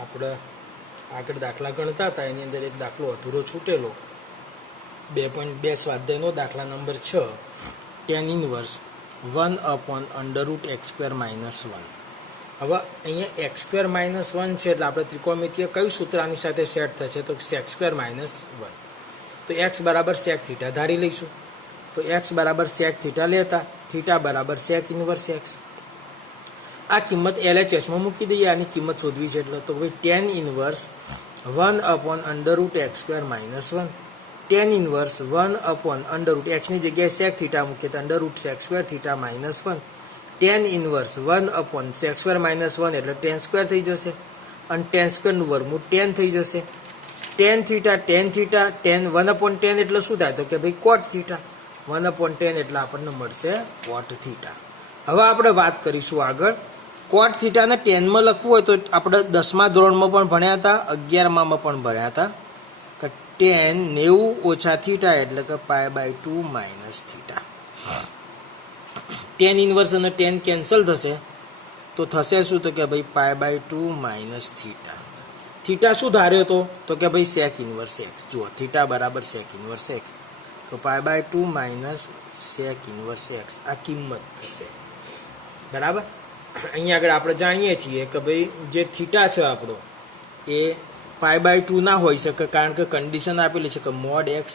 આપણે આગળ દાખલા ગણતા હતા એની અંદર એક દાખલો અધૂરો છૂટેલો 2.2 સ્વાધ્યાયનો દાખલા નંબર 6 tan ઇનવર્સ 1/√x² - 1. હવે અહીંયા x² - 1 છે એટલે આપણે ત્રિકોણમિતિય કયું સૂત્ર આની સાથે સેટ થશે તો sec² - 1. તો x બરાબર sec થીટા ધારી લઈશું. તો x બરાબર sec થીટા લેતા થીટા બરાબર sec ઇનવર્સ x. આ કિંમત LHSમાં મૂકી દઈએ. આની કિંમત શોધવી છે એટલે તો ભાઈ tan inverse 1/√x² - 1. tan inverse 1/√x ની જગ્યાએ sec થીટા મૂકીએ તો √sec² theta -1. tan inverse 1/sec² - 1 એટલે tan સ્ક્વેર થઈ જશે અને tan સ્ક્વેરનું વર્ગમૂળ tan થઈ જશે. tan થીટા tan 1/tan એટલે શું થાય તો કે ભાઈ cot થીટા. 1/tan એટલે આપણને મળશે cot થીટા. હવે આપણે વાત કરીશું આગળ. cot થીટાને ટેનમાં લખવું હોય તો આપણે 10મા ધોરણમાં પણ ભણ્યા હતા, 11માં પણ ભણ્યા હતા કે tan 90 - થીટા એટલે કે π/2 - થીટા. tan ઇનવર્સ અને tan કેન્સલ થશે તો થશે શું તો કે ભાઈ π/2 - થીટા. થીટા શું ધાર્યો તો કે ભાઈ sec ઇનવર્સ x. જુઓ થીટા બરાબર sec ઇનવર્સ x તો π/2 - sec ઇનવર્સ x આ કિંમત થશે. બરાબર. અહીંયા આગળ આપણે જાણીએ છીએ કે ભાઈ જે થીટા છે આપણો એ π/2 ના હોઈ શકે કારણ કે કન્ડિશન આપેલી છે કે mod x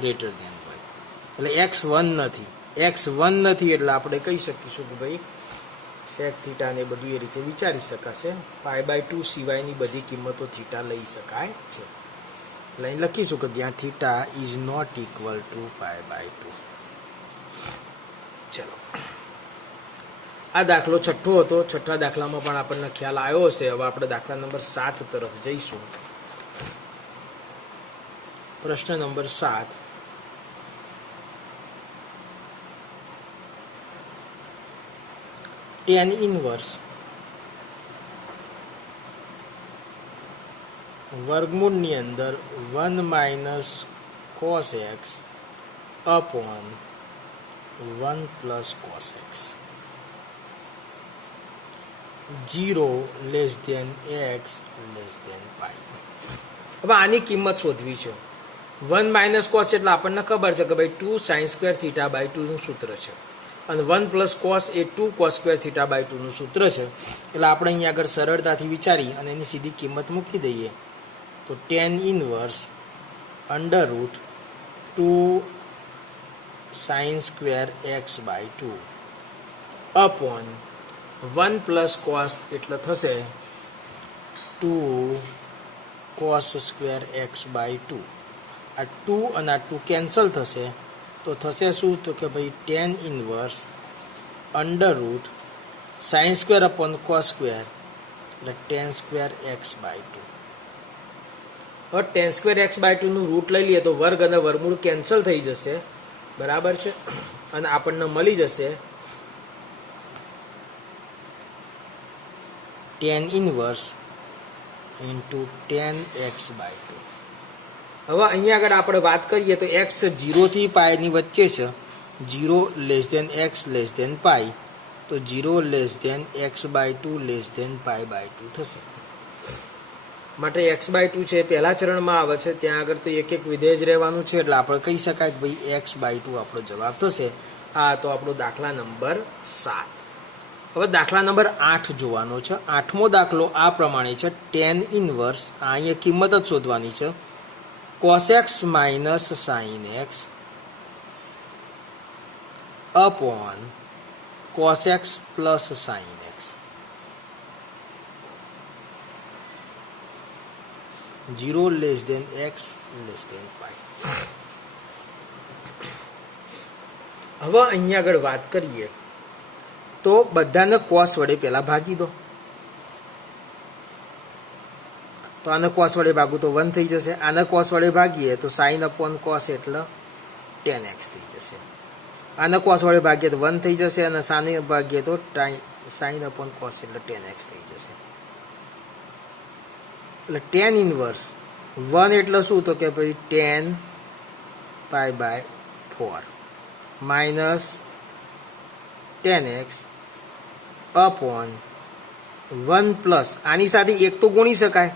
greater than y. એટલે x 1 નથી. x 1 નથી એટલે આપણે કહી શકીશું કે ભાઈ sec થીટા ને બધું એ રીતે વિચારી શકાશે. π/2 સિવાયની બધી કિંમતો થીટા લઈ શકાય છે. એટલે અહીં લખીશું કે જ્યાં theta is not equal to π/2. ચલો, આ દાખલો છઠ્ઠો હતો. છઠ્ઠા દાખલામાં પણ આપણને ખ્યાલ આવ્યો હશે. હવે આપણે દાખલા નંબર 7 તરફ જઈશું. પ્રશ્ન નંબર 7. tan ઇનવર્સ વર્ગમૂળની અંદર 1 - cos x upon 1 + cos x 0 x π. હવે આની કિંમત શોધવી છે. 1 - cos એટલે આપણને ખબર છે કે ભાઈ 2 sin² θ/2 નું સૂત્ર છે અને 1 + cos એ 2 cos² θ/2 નું સૂત્ર છે. એટલે આપણે અહીંયા આગળ સરળતાથી વિચારી અને એની સીધી કિંમત મૂકી દઈએ તો tan inverse √2 sin² x/2 upon 1 + cos એટલે થશે 2 cos² x/2. આ 2 અને આ 2 કેન્સલ થશે તો થશે શું તો કે ભાઈ tan ઇનવર્સ √sin² / cos² એટલે tan² x/2. હવે tan² x/2 નું રૂટ લઈ લઈએ તો વર્ગ અને વર્ગમૂળ કેન્સલ થઈ જશે. બરાબર છે. અને આપણને મળી જશે tan ઇનવર્સ tan x/2. હવે અહીંયા આગળ આપણે વાત કરીએ તો x 0 થી π ની વચ્ચે છે. 0 x π તો 0 x/2 π/2 થશે. માટે x/2 છે પહેલા ચરણમાં આવે છે. ત્યાં આગળ તો એક વિધેય જ રહેવાનું છે એટલે આપણે કહી શકાય કે ભાઈ x/2 આપણો જવાબ થશે. આ તો આપણો દાખલા નંબર 7. હવે દાખલા નંબર 8 જોવાનો છે. 8મો દાખલો આ પ્રમાણે છે. tan ઇનવર્સ અહીંયા કિંમત જ શોધવાની છે. cos x - sin x upon cos x plus sin x 0 x π. હવે અહીંયા આગળ વાત કરીએ તો બધાને cos વડે પહેલા ભાગી દો. તો આને cos વડે ભાગું તો 1 થઈ જશે. આને cos વડે ભાગીએ તો sin / cos એટલે tan x થઈ જશે. આને cos વડે ભાગીએ તો 1 થઈ જશે અને sin ભાગીએ તો sin / cos એટલે tan x થઈ જશે. એટલે tan ઇનવર્સ 1 એટલે શું તો કે ભાઈ tan π/4 minus tan x upon 1 plus આની સાથે એક તો ગુણી શકાય,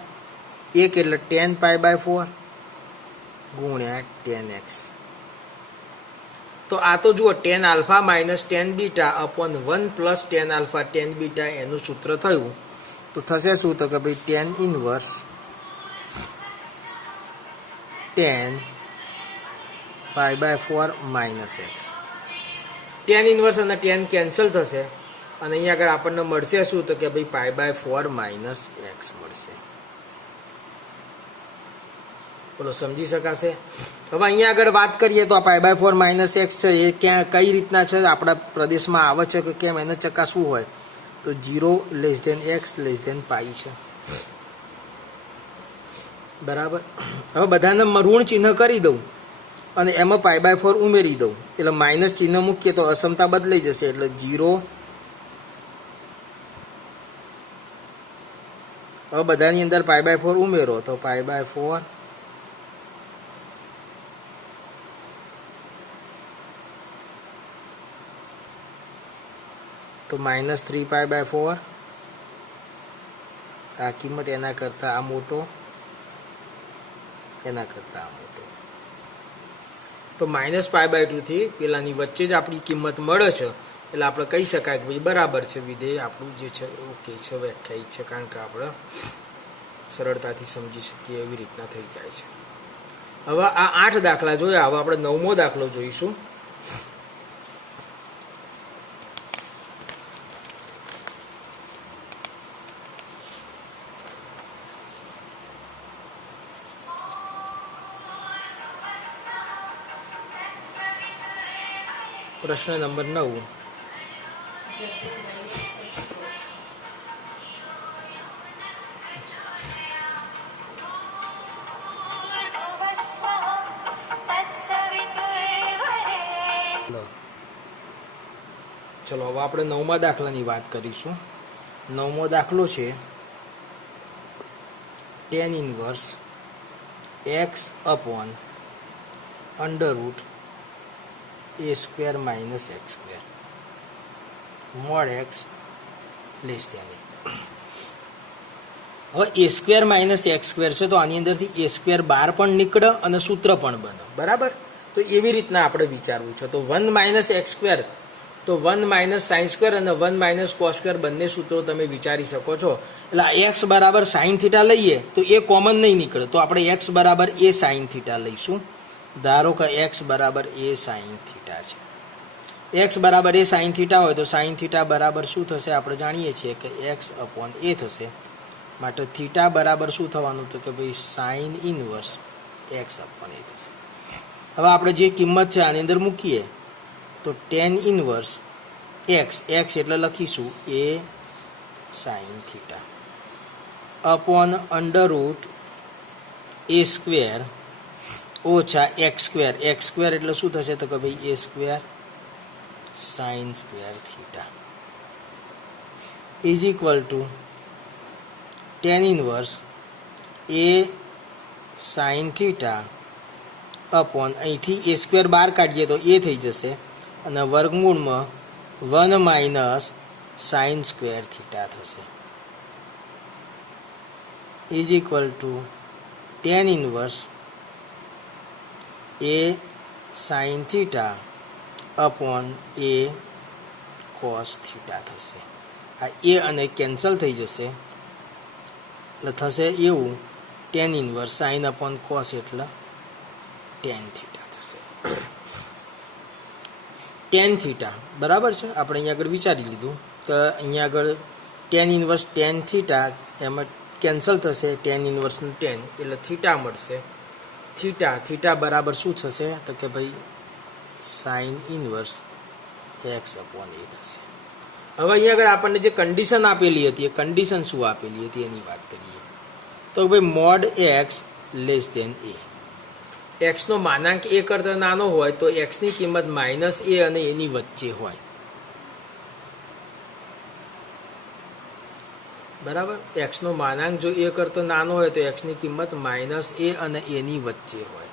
એક એટલે 10π/4 ગુણ્યા 10x. તો આ તો જુઓ 10 alpha minus 10 beta upon 1 plus 10 alpha 10 beta એનું સૂત્ર થયું. તો થશે શું? તો કે ભાઈ 10 ઇનવર્સ 10π/4 માઇનસ એક્સ. 10 ઇનવર્સ અને 10 કેન્સલ થશે અને અહીંયા આગળ આપણને મળશે શું? તો કે ભાઈ π/4 માઇનસ એક્સ મળશે. બોલો સમજી શકાશે? હવે અહીંયા આગળ વાત કરીએ તો આ π/4 માઇનસ એક્સ છે એ ક્યાં કઈ રીતના છે આપણા પ્રદેશમાં આવે છે કે કેમ એને ચકાસવું હોય તો 0 x π છે. બરાબર. હવે બધાને ઋણ ચિહ્ન કરી દઉં અને એમાં π/4 ઉમેરી દઉં એટલે માઇનસ ચિહ્ન મૂકીએ તો અસમતા બદલાઈ જશે એટલે 0. હવે બધાની અંદર π/4 ઉમેરો તો π/4 તો માઇનસ 3π/4 આ કિંમત એના કરતાં આ મોટો, એના કરતાં આ મોટો. તો માઇનસ π/2 થી પેલાની વચ્ચે જ આપણી કિંમત મળે છે એટલે આપણે કહી શકાય કે ભાઈ બરાબર છે, વિધેય આપણું જે છે ઓકે છે, વ્યાખ્યાયિત છે, કારણ કે આપણે સરળતાથી સમજી શકીએ એવી રીતના થઈ જાય છે. હવે આ 8 દાખલા જોયા. હવે આપણે 9મો દાખલો જોઈશું. પ્રશ્ન નંબર 9. ચલો હવે આપણે 9મા દાખલાની વાત કરીશું. 9મો દાખલો છે tan inverse x upon √a² minus x² mod x less than a. હવે a² માઇનસ x² છે તો આની અંદરથી a² બહાર પણ નીકળે અને સૂત્ર પણ બને. બરાબર. તો એવી રીતના આપણે વિચારવું છે. તો 1 માઇનસ x² તો 1 માઇનસ sin² અને 1 માઇનસ cos² બંને સૂત્રો તમે વિચારી શકો છો. એટલે x બરાબર sin થીટા લઈએ તો એ કોમન નહીં નીકળે તો આપણે x બરાબર a sin થીટા લઈશું. ધારો કે x બરાબર a sin થીટા છે. x બરાબર a sin થીટા હોય તો sin થીટા બરાબર શું થશે? આપણે જાણીએ છીએ કે x અપોન a થશે. માટે થીટા બરાબર શું થવાનું? તો કે ભાઈ sin inverse x upon a થશે. હવે આપણે જે કિંમત છે આની અંદર મૂકીએ તો tan ઇનવર્સ x એટલે લખીશું a sin theta upon √a² ઓછા x² એટલે શું થશે? તો કે ભાઈ a² sin² theta is equal two tan inverse a sin theta upon અહીંથી a² બહાર કાઢીએ તો a થઈ જશે અને વર્ગમૂળમાં 1 માઇનસ sin² થીટા થશે is equal two tan inverse a sin theta upon a cos theta થશે. આ a અને કેન્સલ થઈ જશે એટલે થશે એવું tan inverse sin upon cos એટલે tan થીટા થશે. tan થીટા બરાબર છે. આપણે અહીંયા આગળ વિચારી લીધું કે અહીંયા આગળ tan ઇનવર્સ tan થીટા એમાં કેન્સલ થશે. tan ઇનવર્સનું tan એટલે થીટા મળશે. થીટા બરાબર શું થશે? તો કે ભાઈ sin inverse x upon a થશે. હવે અહીંયા આગળ આપણને જે કન્ડિશન આપેલી હતી એ કન્ડિશન શું આપેલી હતી એની વાત કરીએ તો ભાઈ mod x less than a. એક્સનો માનાંક a કરતાં નાનો હોય તો એક્સની કિંમત માઇનસ a અને એની વચ્ચે હોય. બરાબર. એક્સનો માનાંક જો a કરતાં નાનો હોય તો એક્સની કિંમત માઇનસ a અને એની વચ્ચે હોય.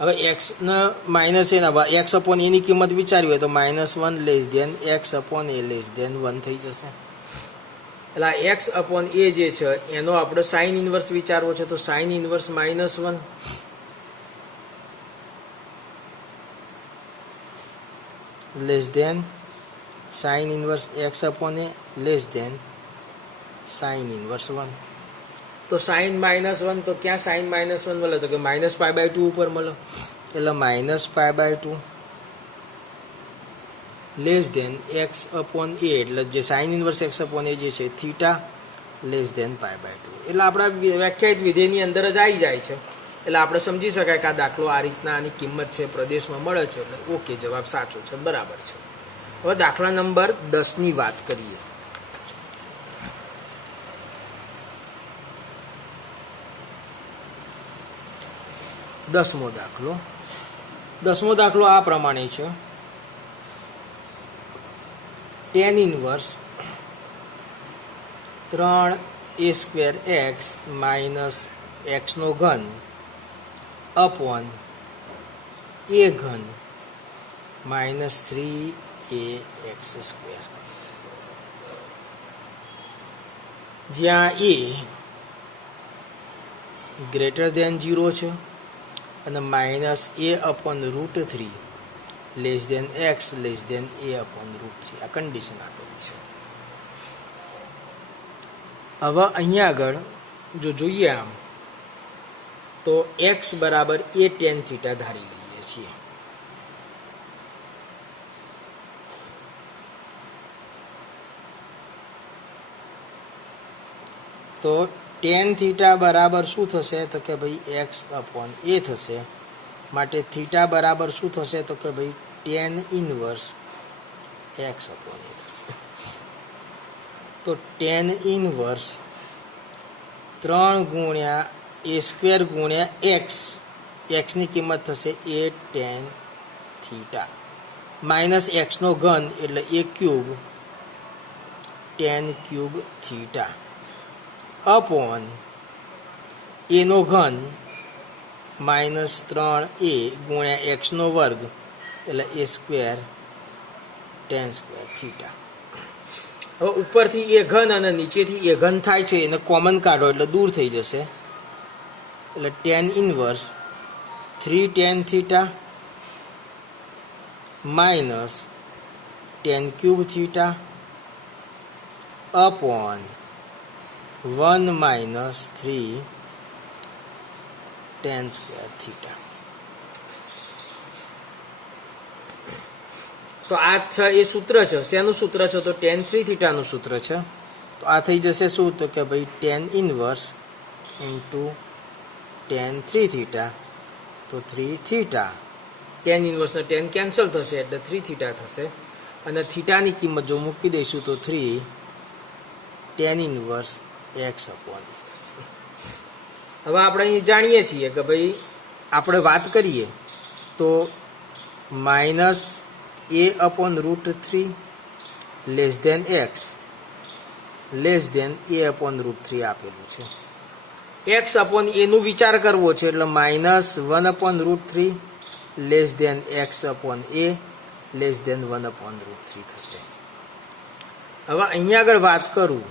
હવે એક્સના માઇનસ એના એક્સ અપોન એની કિંમત વિચારવી હોય તો -1 less than X upon a less than 1 થઈ જશે. એટલે આ એક્સ અપોન એ જે છે એનો આપણે સાઇન ઇન્વર્સ વિચારવો છે, તો sine inverse -1 less than sine inverse X upon A less than sine inverse 1. તો સાઇન -1 તો ક્યાં સાઇન -1 મળે, તો કે -π/2 ઉપર મળે, એટલે -π/2 લેસ ધેન એક્સ અપોન એ, એટલે જે સાઇન ઇન્વર્સ એક્સ અપોન એ જે છે થીટા લેસ ધેન π/2. એટલે આપણા વ્યાખ્યાયિત વિધેયની અંદર જ આવી જાય છે, એટલે આપણે સમજી શકાય કે આ દાખલો આ રીતના આની કિંમત છે પ્રદેશમાં મળે છે, એટલે ઓકે જવાબ સાચો છે, બરાબર છે. હવે દાખલા નંબર 10ની વાત કરીએ. દસમો દાખલો આ પ્રમાણે છે. tan ઇન્વર્સ 3a² માઇનસ એક્સનો ઘન અપોન a ઘન માઇનસ 3ax², જ્યાં a ગ્રેટર દેન 0 છે અને -a/√3 less than X less than a/√3 આ કન્ડિશન આપેલી છે. હવે અહીંયા આગળ જો જોઈએ આમ તો એક્સ બરાબર a tan થીટા ધારી લઈએ છીએ. તો tan થીટા બરાબર શું થશે, તો કે ભાઈ એક્સ અપોન એ થશે, માટે થીટા બરાબર શું થશે, તો કે ભાઈ tan ઇન્વર્સ એક્સ અપોન એ થશે. તો tan ઇન્વર્સ 3 ગુણ્યા a² ગુણ્યા એક્સ, એક્સની કિંમત થશે a tan થીટા માઇનસ એક્સનો ઘન એટલે a³ tan cube theta upon એનો ઘન -3a ગુણ્યા એક્સનો વર્ગ એટલે a² tan² થીટા. હવે ઉપરથી એ ઘન અને નીચેથી એ ઘન થાય છે એને કોમન કાઢો એટલે દૂર થઈ જશે, એટલે tan inverse 3 tan theta minus tan cube theta upon 1 minus 3 tan² theta. તો આ છે એ સૂત્ર છે, શેનું સૂત્ર છે, તો tan 3 થીટાનું સૂત્ર છે. તો આ થઈ જશે શું, તો કે ભાઈ tan inverse into tan 3 theta, તો 3 થીટા tan ઇન્વર્સનો tan કેન્સલ થશે એટલે 3 થીટા થશે, અને થીટાની કિંમત જો મૂકી દઈશું તો 3 tan ઇન્વર્સ એક્સ અપોન એ થશે. હવે આપણે અહીં જાણીએ છીએ કે ભાઈ આપણે વાત કરીએ તો -a/√3 less than X less than a/√3 આપેલું છે. એક્સ અપોન એનું વિચાર કરવો છે એટલે -1/√3 less than X upon A less than 1/√3 થશે. હવે અહીંયા આગળ વાત કરું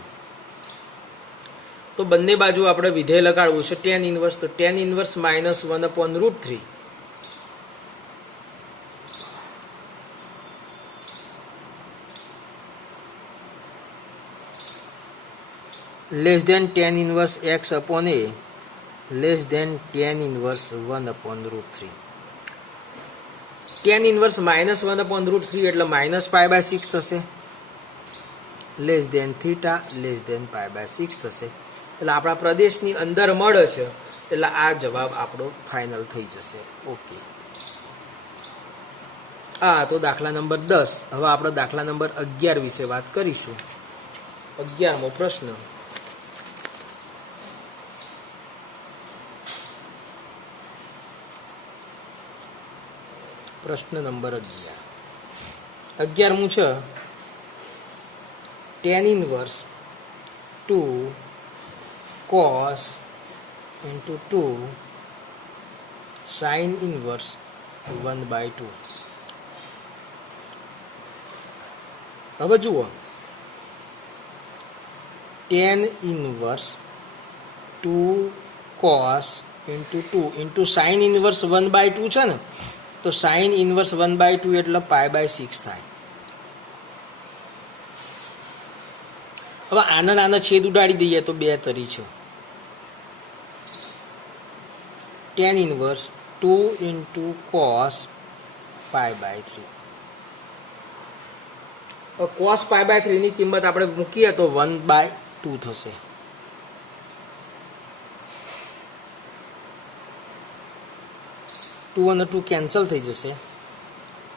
તો બંને બાજુ આપણે વિધેય લગાડવું છે tan ઇન્વર્સ, તો tan inverse -1/√3 less than tan inverse X upon A less than tan inverse 1/√3. tan inverse -1/√3 એટલે -π/6 થશે, less than theta less than π/6 થશે. એટલે આપણા પ્રદેશની અંદર મળે છે એટલે આ જવાબ આપણો ફાઇનલ થઈ જશે. ઓકે, આ તો દાખલા નંબર 10. હવે આપણે દાખલા નંબર 11 વિશે વાત કરીશું. 11મો પ્રશ્ન. પ્રશ્ન નંબર 11મું છે tan inverse 2 cos into 2 sin inverse 1/2. હવે જુઓ tan inverse 2 cos into 2 into sine inverse 1/2 છે ને, તો સાઇન ઇનવર્સ 1/2 એટલે π/6 થાય. હવે આના છેદ ઉડાડી દઈએ તો 2 તરી છે. Tan inverse 2 into cos π/3. cos π/3 ની કિંમત આપણે મૂકીએ તો 1/2 થશે. ટુ અને 2 કેન્સલ થઈ જશે,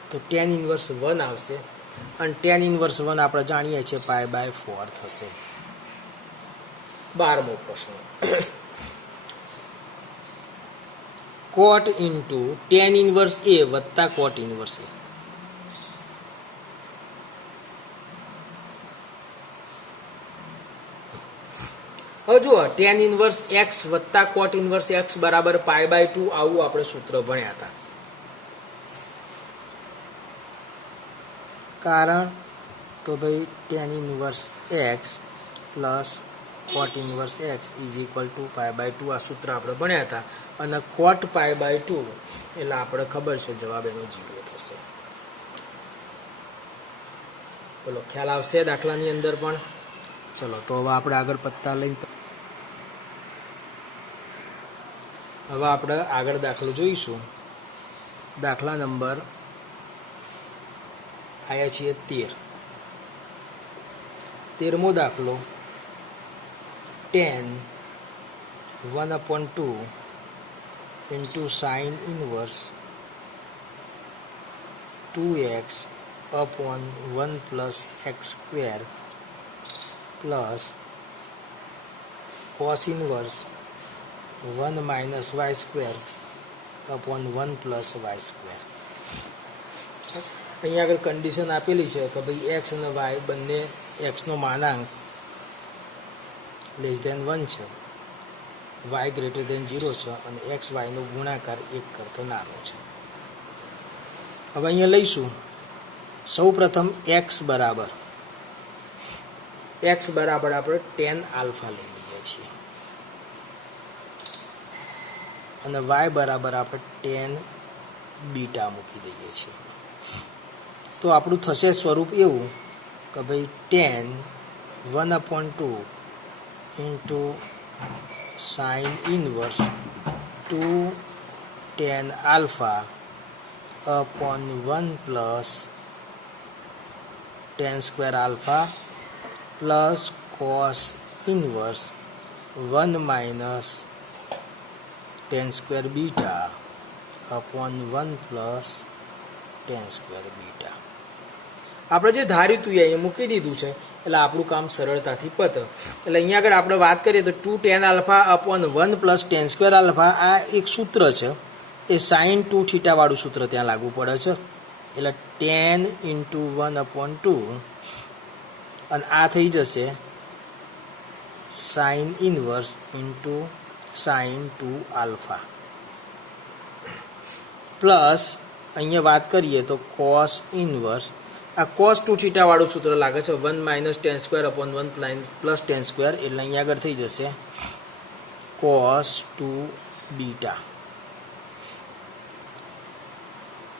તો ટેન ઇનવર્સ 1 આવશે, અને ટેન ઇનવર્સ 1 આપણે જાણીએ છીએ π/4 થશે. 12મો પ્રશ્ન. કોટ ઇન્ટુ ટેન ઇનવર્સ એ વત્તા કોટ ઇનવર્સ એ. હવે જુઓ, ટેન ઇનવર્સ એક્સ વત્તા કોટ ઇનવર્સ એક્સ બરાબર π/2, આવું આપણે સૂત્ર ભણ્યા હતા. કારણ તો ભાઈ tan inverse X plus cot inverse x is equal to π/2, આ સૂત્ર આપણે ભણ્યા હતા. અને કોટ π/2 એટલે આપણે ખબર છે જવાબ એનો 0 થશે. બોલો, ખ્યાલ આવશે દાખલાની અંદર પણ? ચલો, તો હવે આપણે આગળ પત્તા લઈને હવે આપણે આગળ દાખલો જોઈશું. દાખલા નંબર આવ્યા છીએ 13મો દાખલો. 10 1/2 into sine inverse 2x upon 1 plus x square plus cos inverse 1 minus y square upon 1 plus y square. અહીંયા આગળ કન્ડિશન આપેલી છે કે ભાઈ એક્સ અને વાય બંને એક્સનો માનાંક લેસ ધેન 1 છે, વાય ગ્રેટર ધેન 0 છે, અને એક્સ વાયનો ગુણાકાર 1 કરતો નાનો છે. હવે અહીંયા લઈશું સૌ પ્રથમ એક્સ બરાબર આપણે ટેન આલ્ફા લઈ લઈએ છીએ, અને વાય બરાબર આપણે ટેન બીટા મૂકી દઈએ છીએ. તો આપણું થશે સ્વરૂપ એવું કે ભાઈ 10 1/2 into sine inverse 2 ten alpha upon 1 plus tan square alpha plus cos inverse 1 minus tan square beta upon 1 plus tan square beta. આપણે જે ધાર્યું હતું એ મૂકી દીધું છે, એટલે આપણું કામ સરળતાથી પતે. એટલે અહીંયા આગળ આપણે વાત કરીએ તો 2 tan alpha upon 1 plus tan square alpha, આ એક સૂત્ર છે, એ sin 2 થીટા વાળું સૂત્ર ત્યાં લાગુ પડે છે. એટલે 10 ઇન્ટુ 1/2, અને આ થઈ જશે સાઇન ઇનવર્સ ઇન્ટુ સાઇન 2 આલ્ફા, પ્લસ અહીંયા વાત કરીએ તો કોસ ઇનવર્સ, આ કોસ 2 થીટા વાળું સૂત્ર લાગે છે, 1 minus tan square upon 1 plus tan square, એટલે અહીંયા આગળ થઈ જશે cos 2 beta.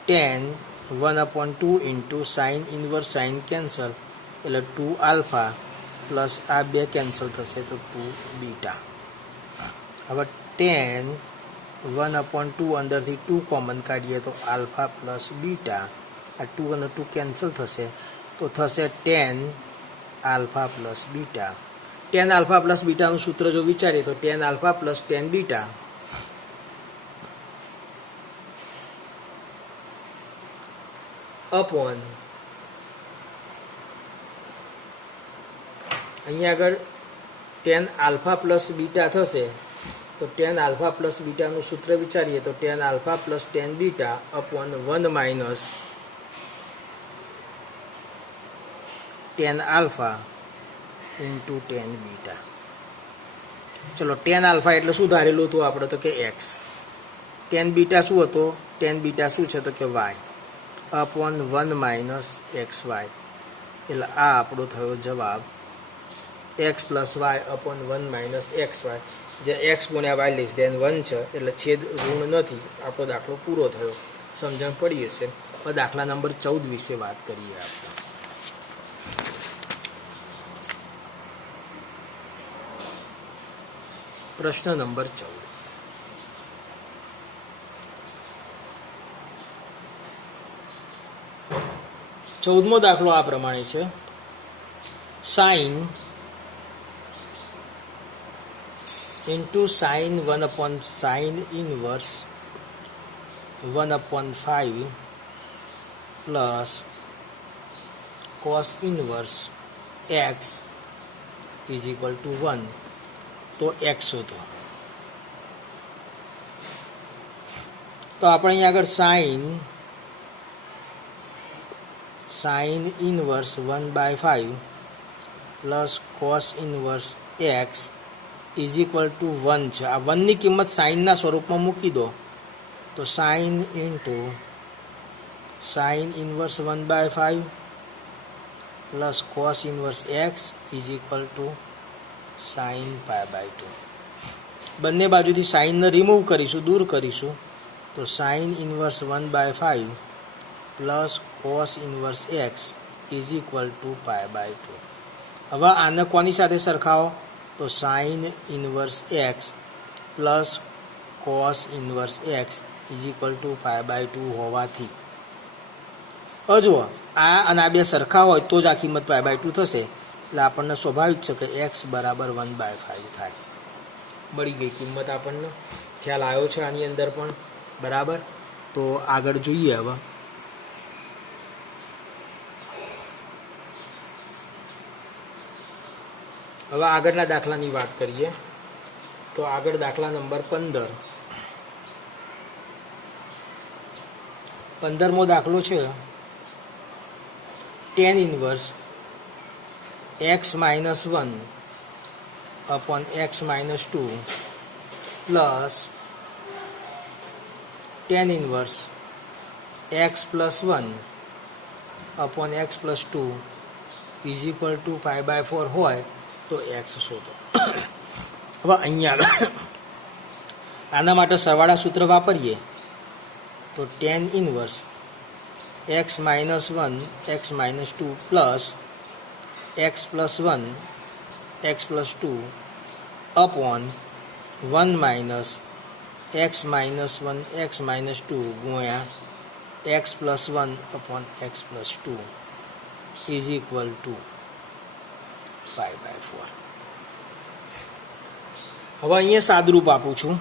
10 1/2 into sine inverse, sine cancel એટલે 2 આલ્ફા પ્લસ આ 2 કેન્સલ થશે તો 2 બીટા. હવે 10 1/2 અંદરથી 2 કોમન કાઢીએ તો આલ્ફા પ્લસ બીટા, આ 2 અને 2 કેન્સલ થશે તો થશે 10 alpha plus beta. 10 alpha plus બીટાનું સૂત્ર જો વિચારીએ તો 10 આલ્ફા પ્લસ 10 બીટા અપોન અહીંયા આગળ 10 આલ્ફા પ્લસ બીટા થશે, તો 10 આલ્ફા પ્લસ બીટાનું સૂત્ર વિચારીએ તો 10 alpha plus 10 beta upon 1 minus 10 alpha into 10 beta. ચલો, 10 આલ્ફા એટલે શું ધારેલું હતું આપણે? તો કે એક્સ. 10 બીટા શું હતો? 10 બીટા શું છે? તો કે y upon 1 minus x y. એટલે આ આપણો થયો જવાબ x plus y upon 1 minus x y, જે એક્સ ગુણ્યા વાય લેસ દેન 1 છે એટલે છેદ ઋણ નથી. આપણો દાખલો પૂરો થયો. સમજણ પડી હશે. હવે દાખલા નંબર 14 વિશે વાત કરીએ આપણે. પ્રશ્ન નંબર 14. ચૌદમો દાખલો આ પ્રમાણે છે. Sine into sine 1 upon sine inverse 1 upon 5 plus cos inverse x is equal to 1. તો એક્સ શોધો. તો આપણે અહીંયા આગળ sine inverse 1/5 plus cos inverse x is equal to 1 છે. આ 1ની કિંમત સાઇનના સ્વરૂપમાં મૂકી દો. તો sine into sine inverse 1/5 plus cos inverse x is equal to sine π/2. બંને બાજુથી સાઇનને રિમૂવ કરીશું, દૂર કરીશું. તો sine inverse 1/5 plus cos inverse x is equal to π/2. હવે આને કોની સાથે સરખાવો? તો sine inverse X plus cos inverse x is equal to π/2 હોવાથી હવે જુઓ, આ અને આ બે સરખા હોય તો જ આ કિંમત π/2 થશે. એટલે આપણને સ્વાભાવિક છે કે એક્સ બરાબર 1/5 થાય. મળી ગઈ કિંમત આપણને. ખ્યાલ આવ્યો છે આની અંદર પણ બરાબર. તો આગળ જોઈએ. હવે આગળના દાખલાની વાત કરીએ. તો આગળ દાખલા નંબર 15. 15મો દાખલો છે. tan inverse x minus 1 upon x minus 2 plus tan inverse x plus 1 upon x plus 2 is equal to π/4 હોય તો x શોધો. હવે અહીંયા આના માટે સરવાળા સૂત્ર વાપરીએ. તો tan inverse x minus 1 x minus 2 plus x plus 1 x plus 2 upon 1 minus x minus 1 x minus 2 ગુણ્યા x plus 1 upon x plus 2 is equal to π/4. હવે અહીંયા સાદરૂપ આપું છું.